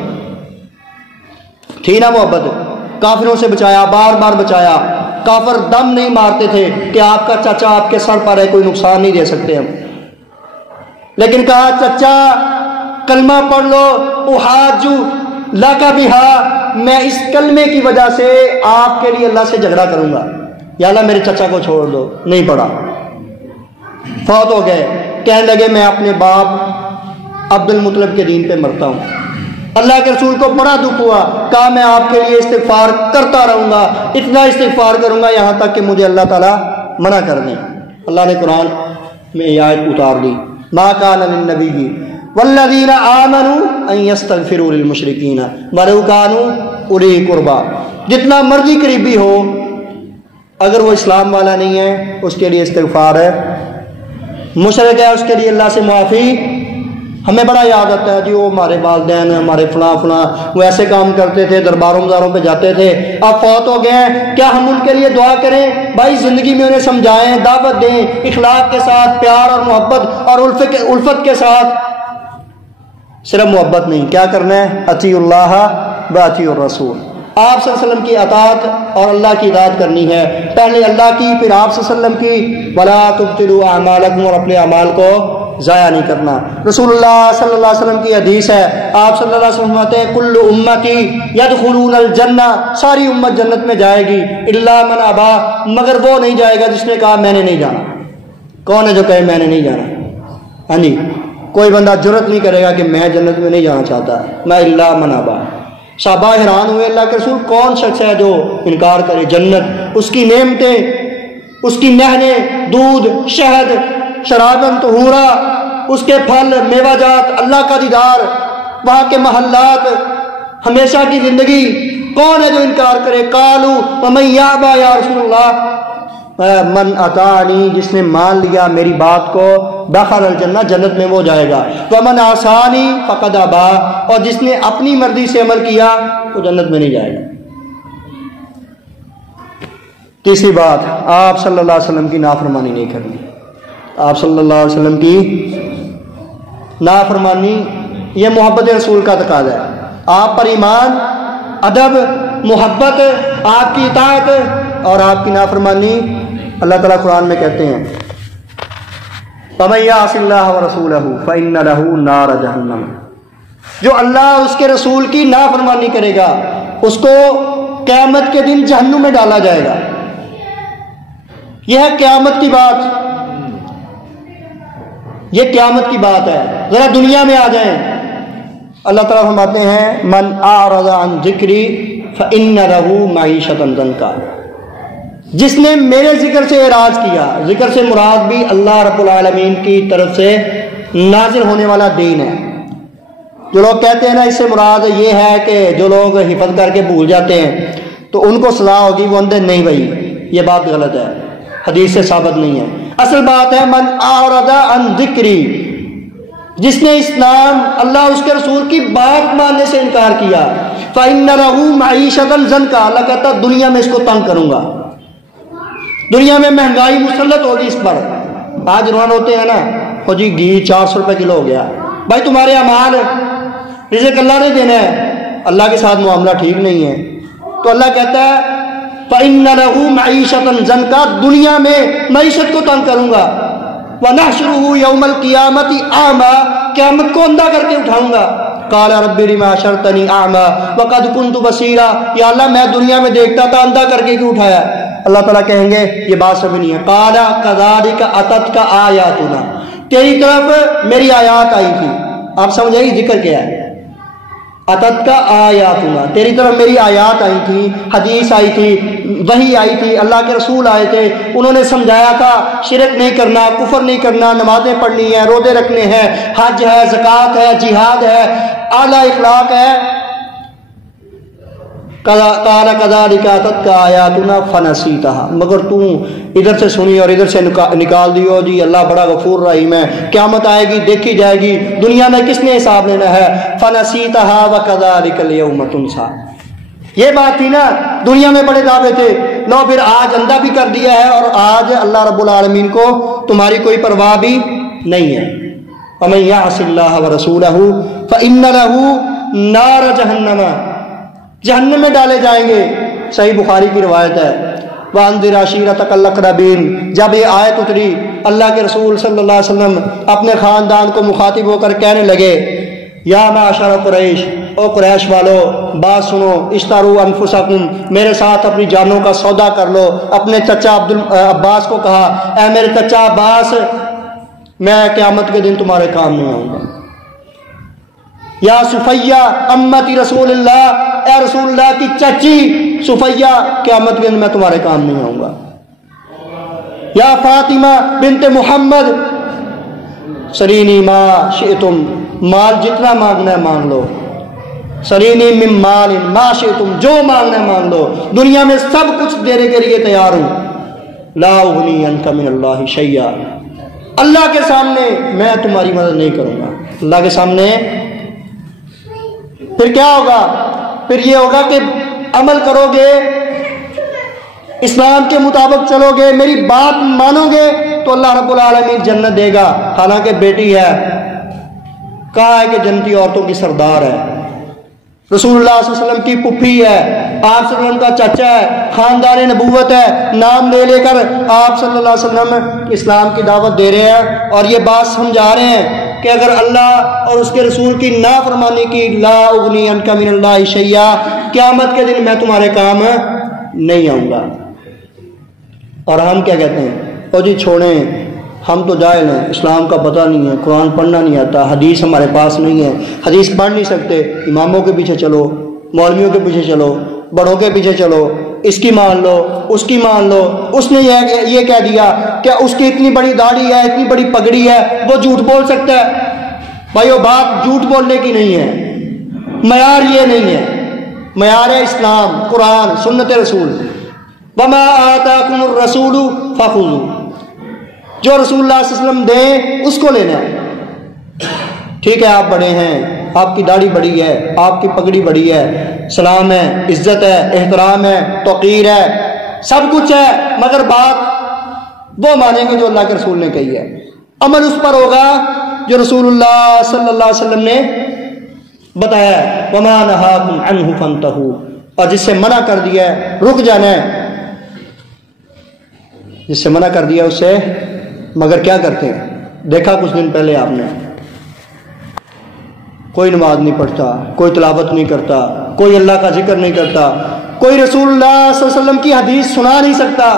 تھی نا محبت، کافروں سے بچایا، بار بار بچایا، کافر دم نہیں مارتے تھے کہ آپ کا چچا آپ کے سر پر ہے، کوئی نقصان نہیں دے سکتے ہم، لیکن کہا چچا کلمہ پڑھ لو، احاجو لک بہا، میں اس کلمے کی وجہ سے آپ کے لیے اللہ سے جھگڑا کروں گا، یا اللہ میرے چچا کو چھوڑ دو۔ نہیں پڑھا، فوت ہو گئے، کہنے لگے میں اپنے باپ عبد المطلب کے دین پہ مرتا ہوں۔ اللہ کے رسول کو بڑا دکھ ہوا، کہا میں آپ کے لیے استغفار کرتا رہوں گا، اتنا استغفار کروں گا یہاں تک کہ مجھے اللہ تعالیٰ منع کر دیں۔ اللہ نے قرآن میں یہ آیت اتار دی، ما کان للنبی والذین آمنوا ان یستغفروا للمشرکین ولو کانوا اولی قربا، جتنا مرضی قریبی ہو اگر وہ اسلام والا نہیں ہے اس کے لیے استغفار ہے، مشرک ہے اس کے لیے اللہ سے معافی۔ ہمیں بڑا یاد آتا ہے جی وہ ہمارے والدین ہمارے فلاں فلاں وہ ایسے کام کرتے تھے، درباروں مزاروں پہ جاتے تھے، اب فوت ہو گئے ہیں، کیا ہم ان کے لیے دعا کریں؟ بھائی زندگی میں انہیں سمجھائیں، دعوت دیں، اخلاق کے ساتھ، پیار اور محبت اور الفت کے ساتھ، صرف محبت نہیں، کیا کرنا ہے؟ اطیعوا اللہ و اطیعوا الرسول، آپ صلی اللہ علیہ وسلم کی اطاعت اور اللہ کی اطاعت کرنی ہے، پہلے اللہ کی پھر آپ صلی اللہ علیہ وسلم کی، ولا تبطلوا اعمالکم، اور اپنے اعمال کو ضائع نہیں کرنا۔ رسول اللہ صلی اللہ علیہ وسلم کی حدیث ہے، آپ صلی اللہ علیہ وسلم فرماتے ہیں کل امتی یدخلون الجنہ، ساری امت جنت میں جائے گی، الا من ابا، مگر وہ نہیں جائے گا جس نے کہا میں نے نہیں جانا۔ کون ہے جو کہے میں نے نہیں جانا؟ ہاں جی، کوئی بندہ جرت نہیں کرے گا کہ میں جنت میں نہیں جانا چاہتا، میں الا من ابا۔ صحابہ حیران ہوئے، اللہ کے رسول کون شخص ہے جو انکار کرے جنت، اس کی نعمتیں، اس کی نہریں، دودھ، شہد، شراباً طہورا، اس کے پھل، میوہ جات، اللہ کا دیدار، وہاں کے محلات، ہمیشہ کی زندگی، کون ہے جو انکار کرے؟ قالوا ومن یابا یا رسول اللہ، من اطاعنی، جس نے مان لیا میری بات کو، دخل الجنہ، جنت میں وہ جائے گا، ومن عصانی فقد ابا، اور جس نے اپنی مرضی سے عمل کیا وہ جنت میں نہیں جائے گا۔ تیسری بات، آپ صلی اللہ علیہ وسلم کی نافرمانی نہیں کرنی، آپ صلی اللہ علیہ وسلم کی نافرمانی یہ محبت رسول کا تقاضا ہے، آپ پر ایمان، ادب، محبت، آپ کی اطاعت اور آپ کی نافرمانی۔ اللہ تعالیٰ قرآن میں کہتے ہیں فَمَن يَعْصِ اللَّهَ وَرَسُولَهُ فَإِنَّ لَهُ نَارَ جَهَنَّمَ، جو اللہ اس کے رسول کی نافرمانی کرے گا اس کو قیامت کے دن جہنم میں ڈالا جائے گا۔ یہ ہے قیامت کی بات، یہ قیامت کی بات ہے۔ ذرا دنیا میں آ جائیں، اللہ تعالیٰ فرماتے ہیں من اعرض عن ذکری فإن له معیشۃ ضنکا، جس نے میرے ذکر سے اعراض کیا، ذکر سے مراد بھی اللہ رب العالمین کی طرف سے نازل ہونے والا دین ہے۔ جو لوگ کہتے ہیں نا اس سے مراد یہ ہے کہ جو لوگ حفظ کر کے بھول جاتے ہیں تو ان کو سزا ہوگی، وہ اندر نہیں، بھائی یہ بات غلط ہے، حدیث سے ثابت نہیں ہے۔ اصل بات ہے من اعرض عن ذکری، جس نے اسلام، اللہ اس کے رسول کی بات ماننے سے انکار کیا، فإن له معیشۃ ضنکا، اللہ کہتا دنیا میں اس کو تنگ کروں گا، دنیا میں مہنگائی مسلط ہوگی اس پر۔ آج روان ہوتے ہیں نا، وہ جی گھی 400 روپے کلو ہو گیا، بھائی تمہارے اعمال، رزق اللہ نے دینا ہے، اللہ کے ساتھ معاملہ ٹھیک نہیں ہے، تو اللہ کہتا ہے فإن له معیشۃ ضنکا، دنیا میں معیشت کو تنگ کروں گا، وَنَحْشُرُهُ يَوْمَ الْقِيَامَةِ أَعْمَىٰ، قیامت کو اندھا کر کے اٹھاؤں گا۔ قَالَ رَبِّ لِمَ حَشَرْتَنِي أَعْمَىٰ وَقَدْ كُنتُ بَصِيرًا، یا اللہ میں دنیا میں دیکھتا تھا، اندھا کر کے کیوں اٹھایا؟ اللہ تعالیٰ کہیں گے یہ بات سمجھ نہیں ہے۔ قَالَ كَذَٰلِكَ أَتَتْكَ آيَاتُنَا، تیری طرف میری آیات آئی تھی، آپ سمجھ آئی ذکر کیا ہے؟ اتت کا آیاتنا، تیری طرف میری آیات آئی تھی، حدیث آئی تھی، وحی آئی تھی، اللہ کے رسول آئے تھے، انہوں نے سمجھایا تھا شرک نہیں کرنا، کفر نہیں کرنا، نمازیں پڑھنی ہیں، روزے رکھنے ہیں، حج ہے، زکوٰۃ ہے، جہاد ہے، اعلیٰ اخلاق ہے۔ قال كذلك أتتك آياتنا فنسيتها، مگر تو ادھر سے سنی اور ادھر سے نکال دیو جی اللہ بڑا غفور رحیم ہے، قیامت آئے گی دیکھی جائے گی، دنیا میں کس نے حساب لینا ہے؟ فنسیتها وكذلك اليوم تنسى۔ یہ بات تھی نا، دنیا میں بڑے دعوے تھے، لو پھر آج اندھا بھی کر دیا ہے، اور آج اللہ رب العالمین کو تمہاری کوئی پرواہ بھی نہیں ہے۔ وَمَن يَعْصِ اللَّهَ وَرَسُولَهُ فَإِنَّ لَهُ نَارَ جَهَنَّمَ، جہنم میں ڈالے جائیں گے۔ صحیح بخاری کی روایت ہے، وَأَنذِرْ عَشِيرَتَكَ الْأَقْرَبِينَ، جب یہ آیت اتری اللہ کے رسول صلی اللہ علیہ وسلم اپنے خاندان کو مخاطب ہو کر کہنے لگے، یا معاشر قریش، او قریش والو بات سنو، اشتروا انفسکم، میرے ساتھ اپنی جانوں کا سودا کر لو۔ اپنے چچا عباس کو کہا، اے میرے چچا عباس، میں قیامت کے دن تمہارے کام نہیں آؤں گا۔ یا صفیہ امتی رسول اللہ، اے رسول اللہ کی چچی صفیہ، قیامت کے دن میں تمہارے کام نہیں آؤں گا۔ یا فاطمہ بنت محمد سرینی ما شئتم، مال جتنا مانگنا ہے مانگ لو، سرینی من مال ما شئتم، جو مانگنا ہے مانگ لو، دنیا میں سب کچھ دینے کے لیے تیار ہوں۔ لا اغنی عنک من اللہ شیئا، اللہ کے سامنے میں تمہاری مدد نہیں کروں گا۔ اللہ کے سامنے پھر کیا ہوگا؟ پھر یہ ہوگا کہ عمل کرو گے، اسلام کے مطابق چلو گے، میری بات مانو گے تو اللہ رب العالمین جنت دے گا۔ حالانکہ بیٹی ہے، کہا ہے کہ جنتی عورتوں کی سردار ہے، رسول اللہ صلی اللہ علیہ وسلم کی پھپھی ہے، آپ صلی اللہ علیہ وسلم کا چچا ہے، خاندان نبوت ہے، نام لے لے کر آپ صلی اللہ علیہ وسلم اسلام کی دعوت دے رہے ہیں، اور یہ بات سمجھا رہے ہیں کہ اگر اللہ اور اس کے رسول کی نافرمانی کی، لا اغنی عنک من اللہ شیئا، قیامت کے دن میں تمہارے کام نہیں آؤں گا۔ اور ہم کیا کہتے ہیں؟ او جی چھوڑیں، ہم تو جاہل ہیں، اسلام کا پتہ نہیں ہے، قرآن پڑھنا نہیں آتا، حدیث ہمارے پاس نہیں ہے، حدیث پڑھ نہیں سکتے، اماموں کے پیچھے چلو، مولویوں کے پیچھے چلو، بڑوں کے پیچھے چلو، اس کی مان لو، اس کی مان لو، اس نے یہ کہہ دیا کہ اس کی اتنی بڑی داڑھی ہے، اتنی بڑی پگڑی ہے، وہ جھوٹ بول سکتا ہے۔ بھائی وہ بات جھوٹ بولنے کی نہیں ہے، معیار یہ نہیں ہے، معیار ہے اسلام، قرآن، سنت رسول۔ وَمَا آتَاكُمُ الرَّسُولُ فَخُذُوهُ، جو رسول اللہ صلی اللہ علیہ وسلم دیں اس کو لینا ہے۔ ٹھیک ہے، آپ بڑے ہیں، آپ کی داڑھی بڑی ہے، آپ کی پگڑی بڑی ہے، سلام ہے، عزت ہے، احترام ہے، توقیر ہے، سب کچھ ہے، مگر بات وہ مانیں گے جو اللہ کے رسول نے کہی ہے، عمل اس پر ہوگا جو رسول اللہ صلی اللہ علیہ وسلم نے بتایا ہے۔ وَمَا نَهَاكُمْ عَنْهُ فَانْتَهُوا، اور جس سے منع کر دیا ہے رک جانا ہے، جس سے منع کر دیا اس سے، مگر کیا کرتے ہیں؟ دیکھا کچھ دن پہلے آپ نے، کوئی نماز نہیں پڑھتا، کوئی تلاوت نہیں کرتا، کوئی اللہ کا ذکر نہیں کرتا، کوئی رسول اللہ صلی اللہ علیہ وسلم کی حدیث سنا نہیں سکتا،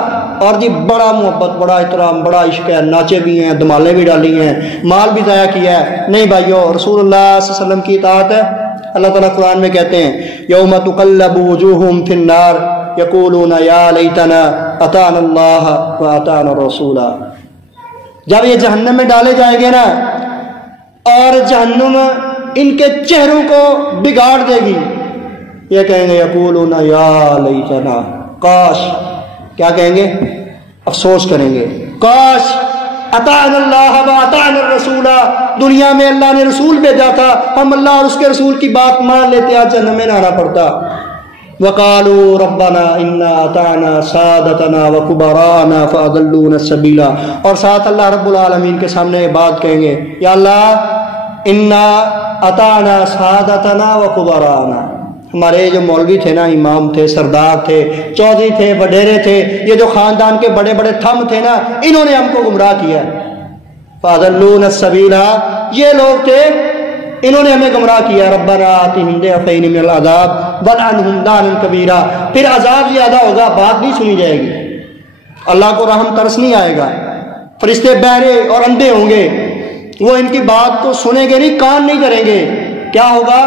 اور جی بڑا محبت، بڑا احترام، بڑا عشق ہے، ناچے بھی ہیں، دمالے بھی ڈالی ہیں، مال بھی ضائع کیا ہے۔ نہیں بھائیو، رسول اللہ صلی اللہ علیہ وسلم کی اطاعت ہے۔ اللہ تعالیٰ قرآن میں کہتے ہیں، یوم تقلب وجوہہم فی النار یقولون یا لیتنا اطعنا اللہ واطعنا الرسول، جب یہ جہنم میں ڈالے جائیں گے نا، اور جہنم ان کے چہروں کو بگاڑ دے گی، یہ کہیں گے یقولون یا لیتنا، کاش، کیا کہیں گے؟ افسوس کریں گے، کاش اطعنا اللہ واطعنا الرسول، دنیا میں اللہ نے رسول بھیجا تھا، ہم اللہ اور اس کے رسول کی بات مان لیتے، آج جہنم میں نہ آنا پڑتا۔ وَقَالُوا رَبَّنَا إِنَّا أَطَعْنَا سَادَتَنَا وَكُبَرَاءَنَا فَأَضَلُّونَا السَّبِيلَ، اور ساتھ اللہ رب العالمین کے سامنے یہ بات کہیں گے، یا اللہ اِنَّا أَطَعْنَا سَادَتَنَا وَكُبَرَاءَنَا، ہمارے جو مولوی تھے نا، امام تھے، سردار تھے، چودھری تھے، وڈیرے تھے، یہ جو خاندان کے بڑے بڑے تھم تھے نا، انہوں نے ہم کو گمراہ کیا۔ فَأَضَلُّونَا السَّبِيلَ، یہ لوگ تھے، انہوں نے ہمیں گمراہ کیا۔ ربنا آتِهِمْ ضِعْفَيْنِ مِنَ الْعَذَابِ وَالْعَنْهُمْ لَعْنًا كَبِيرًا، پھر عذاب زیادہ ہوگا، بات نہیں سنی جائے گی، اللہ کو رحم ترس نہیں آئے گا، فرشتے بہرے اور اندھے ہوں گے، وہ ان کی بات کو سنیں گے نہیں، کان نہیں کریں گے، کیا ہوگا؟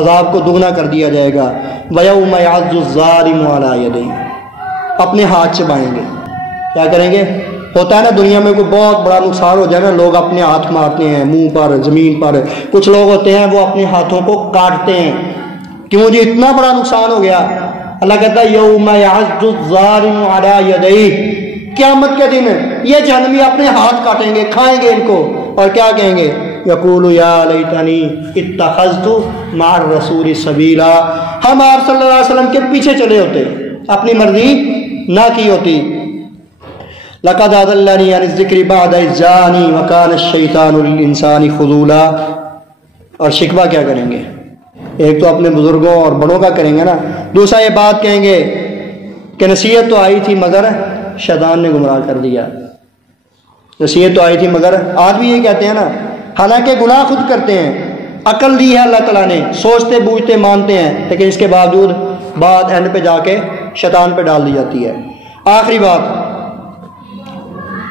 عذاب کو دگنا کر دیا جائے گا۔ وَيَوْمَ يَعَضُّ الظَّالِمُ عَلَىٰ يَدَيْهِ، اپنے ہاتھ چبائیں گے، کیا کریں گے؟ ہوتا ہے نا دنیا میں کوئی بہت بڑا نقصان ہو جائے نا، لوگ اپنے ہاتھ مارتے ہیں، منہ پر، زمین پر، کچھ لوگ ہوتے ہیں وہ اپنے ہاتھوں کو کاٹتے ہیں، کیوں جی اتنا بڑا نقصان ہو گیا؟ اللہ کہتا ہے یوم یعض الظالم علی یدیہ، قیامت کے دن یہ جہنمی اپنے ہاتھ کاٹیں گے، کھائیں گے ان کو، اور کیا کہیں گے؟ یقول یا لیتنی اتخذت مع الرسول سبیلا، ہم آپ صلی اللہ علیہ وسلم کے پیچھے چلے ہوتے، اپنی مرضی نہ کی ہوتی۔ لقد اضلنی عن الذکر بعد اذ جاءنی وکان الشیطان للانسان خذولا۔ اور شکوہ کیا کریں گے؟ ایک تو اپنے بزرگوں اور بڑوں کا کریں گے نا، دوسرا یہ بات کہیں گے کہ نصیحت تو آئی تھی مگر شیطان نے گمراہ کر دیا، نصیحت تو آئی تھی مگر، آج بھی یہ کہتے ہیں نا، حالانکہ گناہ خود کرتے ہیں، عقل دی ہے اللہ تعالیٰ نے، سوچتے بوجھتے مانتے ہیں، لیکن اس کے باوجود بات اینڈ پہ جا کے شیطان پہ ڈال دی جاتی ہے۔ آخری بات،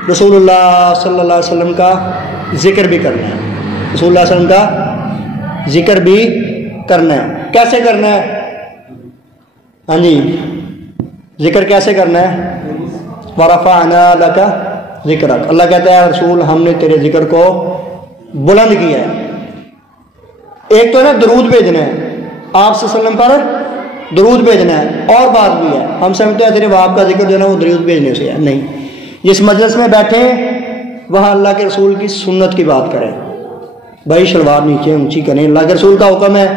رسول اللہ صلی اللہ علیہ وسلم کا ذکر بھی کرنا ہے، رسول اللہ صلی اللہ علیہ وسلم کا ذکر بھی کرنا ہے۔ کیسے کرنا ہے؟ ہاں جی، ذکر کیسے کرنا ہے؟ وَرَفَعْنَا لَكَ ذِكْرَكَ، اللہ کہتا ہے رسول ہم نے تیرے ذکر کو بلند کیا ہے۔ ایک تو ہے نا درود بھیجنا ہے، آپ صلی اللہ علیہ وسلم پر درود بھیجنا ہے، اور بات بھی ہے، ہم سمجھتے ہیں صرف آپ کا ذکر جو ہے نا وہ درود بھیجنے سے ہے، نہیں، جس مجلس میں بیٹھے وہاں اللہ کے رسول کی سنت کی بات کریں، بھائی شلوار نیچے اونچی کریں، اللہ کے رسول کا حکم ہے۔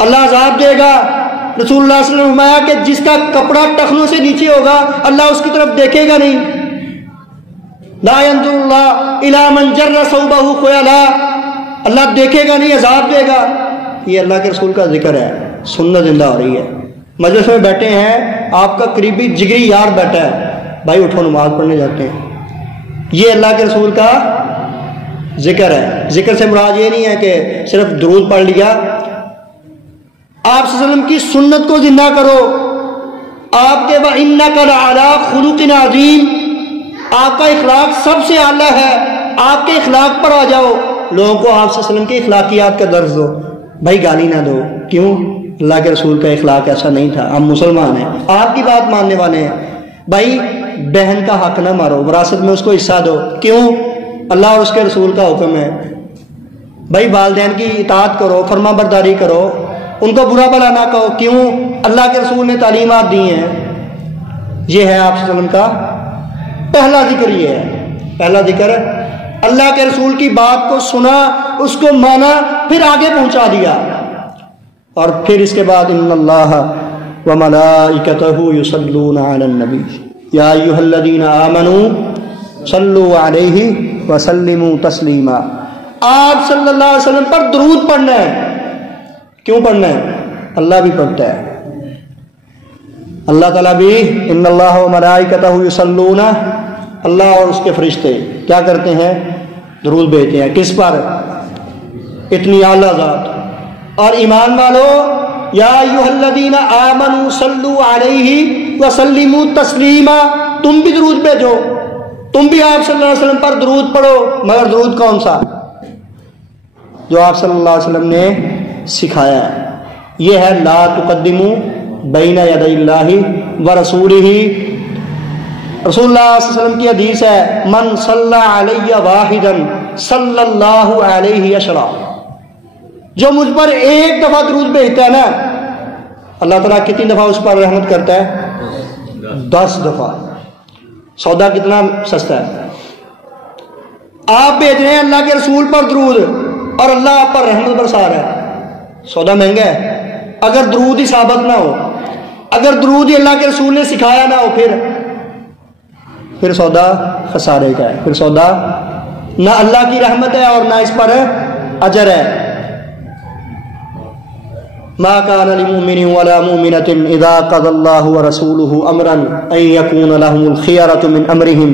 اللہ عذاب دے گا، رسول اللہ صلی اللہ علیہ وسلم نے فرمایا کہ جس کا کپڑا ٹخنوں سے نیچے ہوگا اللہ اس کی طرف دیکھے گا نہیں، لا ينظر اللہ الی من جر ثوبہ خیلا، اللہ دیکھے گا نہیں، عذاب دے گا۔ یہ اللہ کے رسول کا ذکر ہے، سنت زندہ ہو رہی ہے۔ مجلس میں بیٹھے ہیں، آپ کا قریبی جگری یار بیٹھا ہے، بھائی اٹھو نماز پڑھنے جاتے ہیں، یہ اللہ کے رسول کا ذکر ہے۔ ذکر سے مراد یہ نہیں ہے کہ صرف درود پڑھ لیا، آپ صلی اللہ علیہ وسلم کی سنت کو زندہ کرو، آپ کے وَإِنَّكَ لَعَلَىٰ خُلُقٍ عَظِيمٍ، آپ کا اخلاق سب سے اعلیٰ ہے، آپ کے اخلاق پر آ جاؤ، لوگوں کو آپ صلی اللہ علیہ وسلم کے اخلاقیات کا درس دو، بھائی گالی نہ دو، کیوں؟ اللہ کے رسول کا اخلاق ایسا نہیں تھا، ہم مسلمان ہیں، آپ کی بات ماننے والے ہیں، بھائی بہن کا حق نہ مارو، وراثت میں اس کو حصہ دو، کیوں؟ اللہ اور اس کے رسول کا حکم ہے۔ بھائی والدین کی اطاعت کرو، فرما برداری کرو، ان کو برا بھلا نہ کہو، کیوں؟ اللہ کے رسول نے تعلیمات دی ہیں۔ یہ ہے آپ صلی اللہ علیہ وسلم کا پہلا ذکر، یہ ہے پہلا ذکر، اللہ کے رسول کی بات کو سنا، اس کو مانا، پھر آگے پہنچا دیا، اور پھر اس کے بعد ان اللہ وملائکتہ یصلون علی النبی یا ایھا الذین آمنوا صلوا علیہ وسلموا تسلیما، آپ صلی اللہ علیہ وسلم پر درود پڑھنا ہے۔ کیوں پڑھنا ہے؟ اللہ بھی پڑھتا ہے، اللہ تعالیٰ بھی، ان اللہ وملائکتہ یصلون، اللہ اور اس کے فرشتے کیا کرتے ہیں؟ درود بھیجتے ہیں، کس پر؟ اتنی اعلیٰ ذات۔ اور ایمان والو، یا ایھا الذین آمنوا صلوا علیہ وسلموا تسلیما، تم بھی درود بھیجو، تم بھی آپ صلی اللہ علیہ وسلم پر درود پڑھو، مگر درود کون سا؟ جو آپ صلی اللہ علیہ وسلم نے سکھایا ہے، یہ ہے لا تقدموا بین یدی اللہ ورسولہ۔ رسول اللہ صلی اللہ علیہ وسلم کی حدیث ہے، من صلی علی واحدا صلی اللہ علیہ عشرا، جو مجھ پر ایک دفعہ درود بھیجتا ہے نا، اللہ تعالیٰ کتنی دفعہ اس پر رحمت کرتا ہے؟ 10 دفعہ۔ سودا کتنا سستا ہے، آپ بھیج رہے ہیں اللہ کے رسول پر درود اور اللہ آپ پر رحمت برسا رہا ہے، سودا مہنگا ہے۔ اگر درود ہی ثابت نہ ہو، اگر درود ہی اللہ کے رسول نے سکھایا نہ ہو، پھر سودا خسارے کا ہے، پھر سودا نہ اللہ کی رحمت ہے اور نہ اس پر اجر ہے۔ ما كان لمؤمن ولا مؤمنة اذا قضى الله ورسوله امرا ان يكون لهم الخيرة من امرهم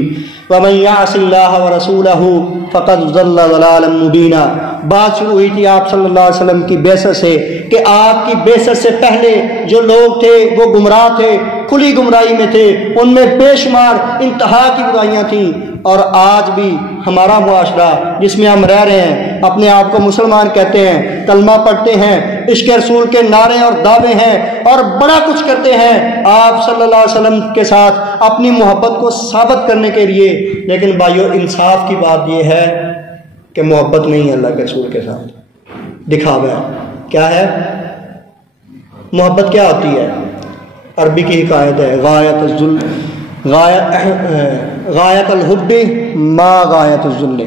ومن يعص الله ورسوله فقد ضل ضلالا مبينا۔ بات شروع ہوئی تھی آپ صلی اللہ علیہ وسلم کی بعثت سے کہ آپ کی بعثت سے پہلے جو لوگ تھے وہ گمراہ تھے، کھلی گمراہی میں تھے، ان میں بے شمار انتہا کی برائیاں تھیں، اور آج بھی ہمارا معاشرہ جس میں ہم رہ رہے ہیں، اپنے آپ کو مسلمان کہتے ہیں، کلمہ پڑھتے ہیں، عشق رسول کے نعرے اور دعوے ہیں اور بڑا کچھ کرتے ہیں آپ صلی اللہ علیہ وسلم کے ساتھ اپنی محبت کو ثابت کرنے کے لیے، لیکن بھائیو انصاف کی بات یہ ہے کہ محبت نہیں ہے اللہ کے رسول کے ساتھ، دکھاوا ہے۔ کیا ہے؟ محبت کیا ہوتی ہے؟ عربی کی حکایت ہے، غایت الحب ما غایت الذل۔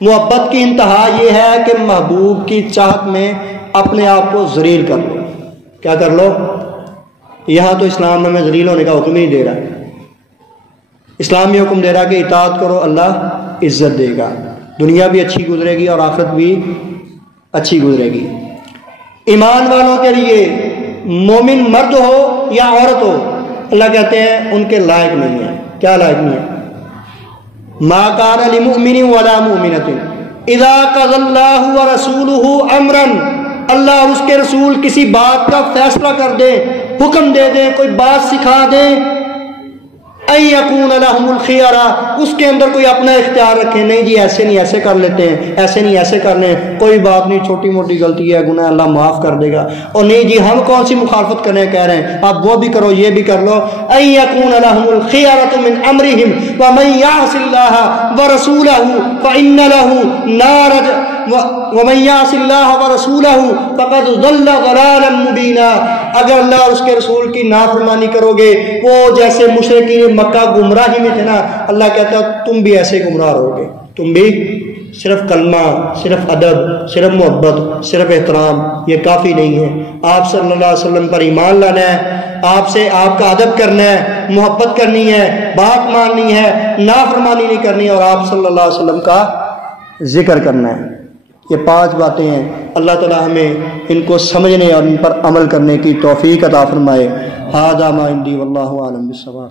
محبت کی انتہا یہ ہے کہ محبوب کی چاہت میں اپنے آپ کو ذلیل کر لو۔ کیا کر لو؟ یہاں تو اسلام ہمیں ذلیل ہونے کا حکم ہی دے رہا ہے۔ اسلام یہ حکم دے رہا ہے کہ اطاعت کرو، اللہ عزت دے گا، دنیا بھی اچھی گزرے گی اور آخرت بھی اچھی گزرے گی۔ ایمان والوں کے لیے مومن مرد ہو یا عورت ہو، اللہ کہتے ہیں ان کے لائق نہیں ہے۔ کیا لائق نہیں ہے؟ ما کان لمؤمن ولا مؤمنۃ اذا قضى اللہ ورسولہ امرا، اللہ اور اس کے رسول کسی بات کا فیصلہ کر دیں، حکم دے دیں، کوئی بات سکھا دیں، ان یکون لہم الخیارہ، اس کے اندر کوئی اپنا اختیار رکھیں، نہیں جی ایسے نہیں ایسے کر لیتے ہیں، ایسے نہیں ایسے کر لیں، کوئی بات نہیں، چھوٹی موٹی غلطی ہے، گناہ اللہ معاف کر دے گا، اور نہیں جی ہم کون سی مخالفت کرنے کہہ رہے ہیں، آپ وہ بھی کرو یہ بھی کر لو۔ ان یکون لہم الخیارۃ من امرہم ومن یعص اللہ ورسولہ فإن لہ نار ومن یعص اللہ ورسولہ فقد ضل ضلالا مبینا۔ اگر اللہ اور اس کے رسول کی نافرمانی کرو گے، وہ جیسے مشرکین مکہ گمراہی میں تھے نا، اللہ کہتا ہے تم بھی ایسے گمراہ رہو گے، تم بھی صرف کلمہ، صرف ادب، صرف محبت، صرف احترام یہ کافی نہیں ہے۔ آپ صلی اللہ علیہ وسلم پر ایمان لانا ہے، آپ سے آپ کا ادب کرنا ہے، محبت کرنی ہے، بات ماننی ہے، نافرمانی نہیں کرنی، اور آپ صلی اللہ علیہ وسلم کا ذکر کرنا ہے۔ یہ 5 باتیں ہیں، اللہ تعالی ہمیں ان کو سمجھنے اور ان پر عمل کرنے کی توفیق عطا فرمائے۔ ھذا ما عندی واللہ اعلم بالصواب۔